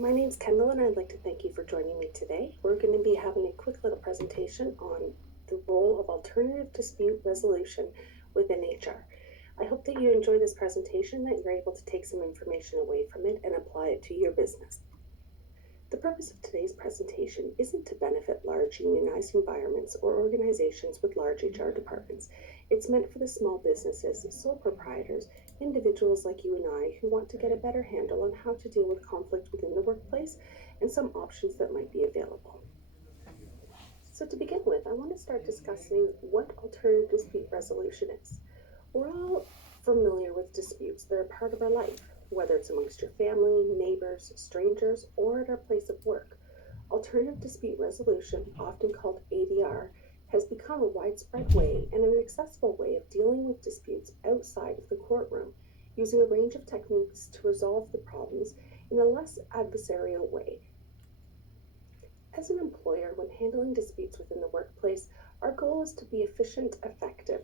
My name's Kendall, and I'd like to thank you for joining me today. We're going to be having a quick little presentation on the role of alternative dispute resolution within HR. I hope that you enjoy this presentation, that you're able to take some information away from it and apply it to your business. The purpose of today's presentation isn't to benefit large unionized environments or organizations with large HR departments. It's meant for the small businesses, sole proprietors, individuals like you and I who want to get a better handle on how to deal with conflict within the workplace and some options that might be available. So to begin with, I want to start discussing what alternative dispute resolution is. We're all familiar with disputes. They're a part of our life, whether it's amongst your family, neighbors, strangers, or at our place of work. Alternative dispute resolution, often called ADR, has become a widespread way and an accessible way of dealing with disputes outside of the courtroom, using a range of techniques to resolve the problems in a less adversarial way. As an employer, when handling disputes within the workplace, our goal is to be efficient, effective,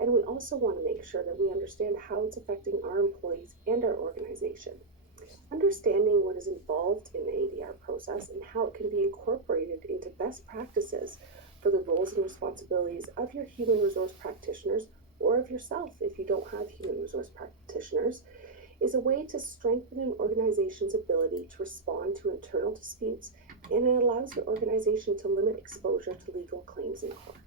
and we also want to make sure that we understand how it's affecting our employees and our organization. Understanding what is involved in the ADR process and how it can be incorporated into best practices for the roles and responsibilities of your human resource practitioners or of yourself if you don't have human resource practitioners is a way to strengthen an organization's ability to respond to internal disputes, and it allows your organization to limit exposure to legal claims in court.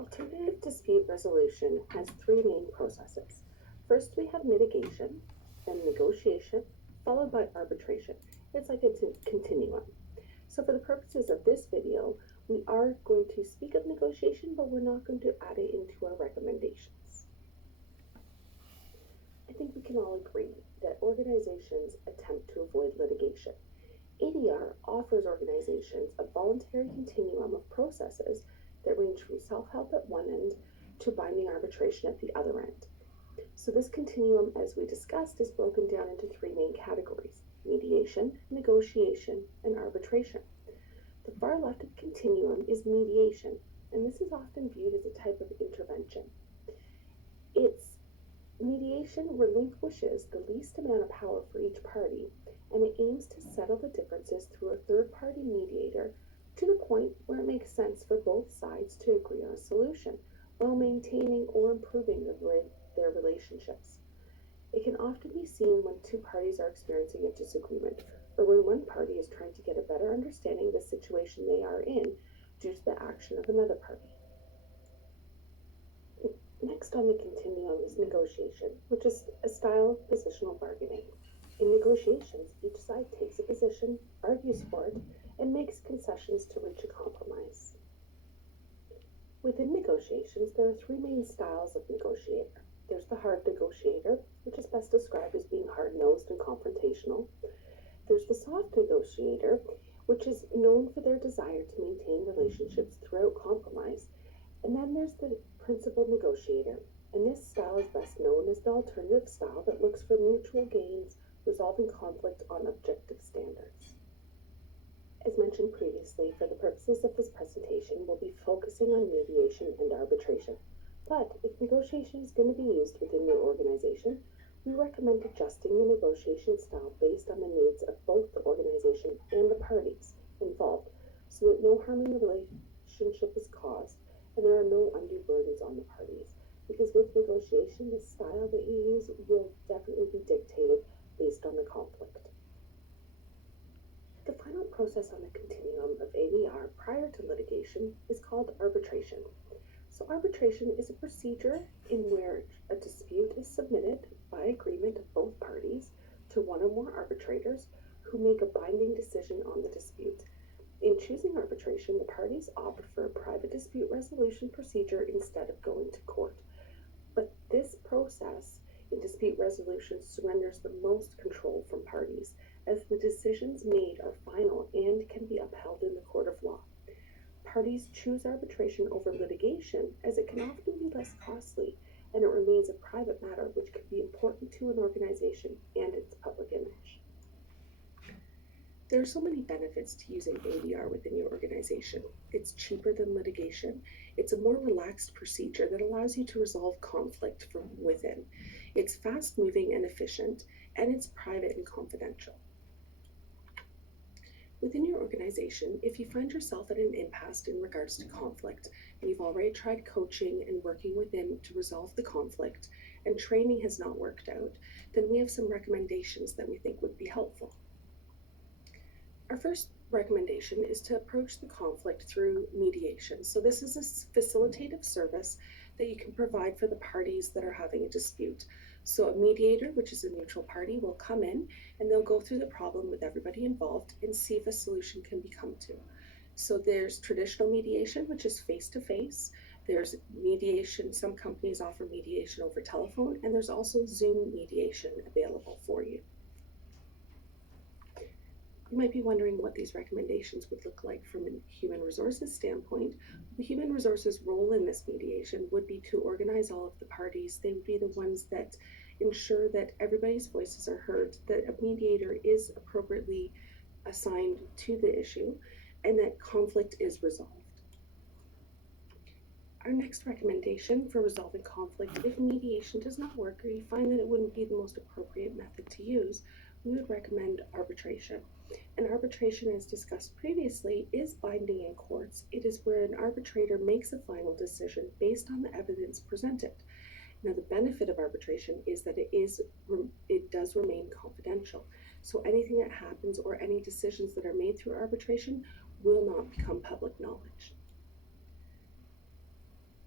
Alternative dispute resolution has three main processes. First, we have mitigation, then negotiation, followed by arbitration. It's like a continuum. So for the purposes of this video, we are going to speak of negotiation, but we're not going to add it into our recommendations. I think we can all agree that organizations attempt to avoid litigation. ADR offers organizations a voluntary continuum of processes that range from self-help at one end to binding arbitration at the other end. So this continuum, as we discussed, is broken down into three main categories: mediation, negotiation, and arbitration. The far left of the continuum is mediation, and this is often viewed as a type of intervention. Mediation relinquishes the least amount of power for each party, and it aims to settle the differences through a third-party mediator to the point where it makes sense for both sides to agree on a solution while maintaining or improving their relationships. It can often be seen when two parties are experiencing a disagreement, or when one party is trying to get a better understanding of the situation they are in due to the action of another party. Next on the continuum is negotiation, which is a style of positional bargaining. In negotiations, each side takes a position, argues for it, and makes concessions to reach a compromise. Within negotiations, there are three main styles of negotiator. There's the hard negotiator, which is best described as being hard-nosed and confrontational. There's the soft negotiator, which is known for their desire to maintain relationships throughout compromise. And then there's the principled negotiator, and this style is best known as the alternative style that looks for mutual gains, resolving conflict on objective standards. As mentioned previously, for the purposes of this presentation, we'll be focusing on mediation and arbitration. But if negotiation is going to be used within your organization, we recommend adjusting the negotiation style based on the needs of both the organization and the parties involved, so that no harm in the relationship is caused and there are no undue burdens on the parties. Because with negotiation, the style that you use will definitely be dictated based on the conflict. The final process on the continuum of ADR prior to litigation is called arbitration. So arbitration is a procedure in which a dispute is submitted by agreement of both parties to one or more arbitrators who make a binding decision on the dispute. In choosing arbitration, the parties opt for a private dispute resolution procedure instead of going to court. But this process in dispute resolution surrenders the most control from parties, as the decisions made are final and can be upheld in the court of law. Parties choose arbitration over litigation as it can often be less costly, and it remains a private matter which can be important to an organization and its public image. There are so many benefits to using ADR within your organization. It's cheaper than litigation. It's a more relaxed procedure that allows you to resolve conflict from within. It's fast-moving and efficient, and it's private and confidential. Within your organization, if you find yourself at an impasse in regards to conflict, and you've already tried coaching and working within to resolve the conflict, and training has not worked out, then we have some recommendations that we think would be helpful. Our first recommendation is to approach the conflict through mediation. So, this is a facilitative service that you can provide for the parties that are having a dispute. So, a mediator, which is a neutral party, will come in and they'll go through the problem with everybody involved and see if a solution can be come to. So, there's traditional mediation, which is face to face. There's mediation, some companies offer mediation over telephone, and there's also Zoom mediation available for you. You might be wondering what these recommendations would look like from a human resources standpoint. The human resources role in this mediation would be to organize all of the parties. They would be the ones that ensure that everybody's voices are heard, that a mediator is appropriately assigned to the issue, and that conflict is resolved. Our next recommendation for resolving conflict, if mediation does not work or you find that it wouldn't be the most appropriate method to use, we would recommend arbitration. And arbitration, as discussed previously, is binding in courts. It is where an arbitrator makes a final decision based on the evidence presented. Now, the benefit of arbitration is that it does remain confidential. So anything that happens or any decisions that are made through arbitration will not become public knowledge.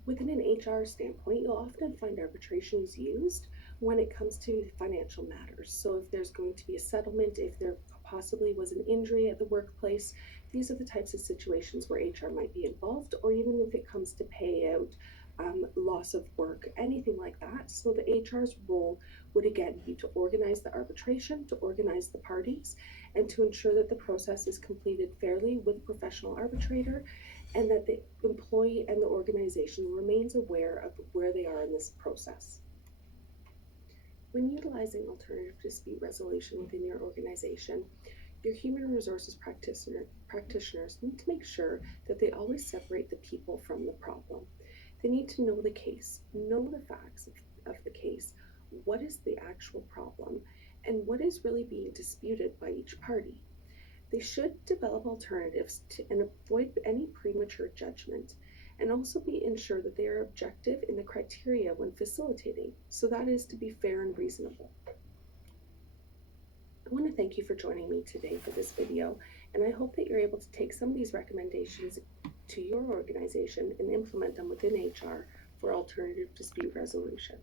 Within an HR standpoint, you'll often find arbitration is used when it comes to financial matters. So if there's going to be a settlement, if there possibly was an injury at the workplace, these are the types of situations where HR might be involved, or even if it comes to payout, loss of work, anything like that. So the HR's role would again be to organize the arbitration, to organize the parties, and to ensure that the process is completed fairly with a professional arbitrator, and that the employee and the organization remains aware of where they are in this process. When utilizing alternative dispute resolution within your organization, your human resources practitioners need to make sure that they always separate the people from the problem. They need to know the case, know the facts of the case, what is the actual problem, and what is really being disputed by each party. They should develop alternatives and avoid any premature judgment, and also be ensure that they are objective in the criteria when facilitating. So that is to be fair and reasonable. I want to thank you for joining me today for this video, and I hope that you're able to take some of these recommendations to your organization and implement them within HR for alternative dispute resolution.